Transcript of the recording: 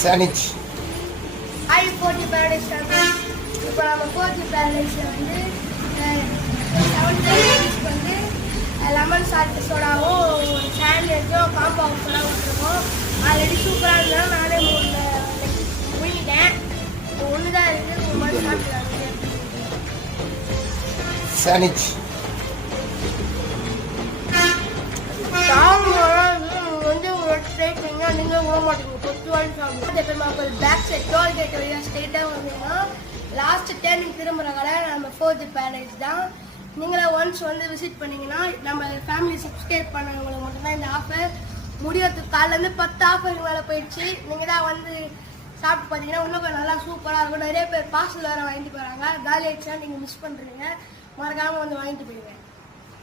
சானிச் hi போட்டி paradise இப்போ நம்ம போட்டி பேரடைஸில் வந்து 7 வந்து லெமன் சால்ட் சோடாவும் சாண்ட்விச்சும் காம்போ சோடா விட்டுருக்கோம். ஆல்ரெடி சூப்பராக இருந்தாலும் நானே முழுங்கிட்டேன். ஒன்று தான் இருக்குது, ஒரு மாதிரி சாப்பிடலாம். சானிச் நீங்கள் போக மாட்டீங்க, கொத்து வாங்கி சாப்பிடுவோம். பேக் சைட் டோல்கேட் வழியாக ஸ்ட்ரெயிட்டாக வந்தீங்கன்னா லாஸ்ட் டேர்னிங் திரும்புகிற கடை நம்ம ஃபோர்த் பேரடைஸ் தான். நீங்களே ஒன்ஸ் வந்து விசிட் பண்ணிங்கன்னா நம்ம ஃபேமிலி சப்ஸ்கிரைப் பண்ணவங்களுக்கு மட்டும்தான் இந்த ஆஃபர் முடியறதுக்கு. காலையிலேருந்து 10 ஆஃபருக்கு மேலே போயிடுச்சு. நீங்கள் தான் வந்து சாப்பிட்டு பார்த்தீங்கன்னா இன்னும் நல்லா சூப்பராக இருக்கும். நிறைய பேர் பார்சல் வேறு வாங்கிட்டு போகிறாங்க. காலி ஆயிடுச்சுன்னா நீங்கள் மிஸ் பண்ணுறீங்க. மறக்காமல் வந்து வாங்கிட்டு போயிடுங்க.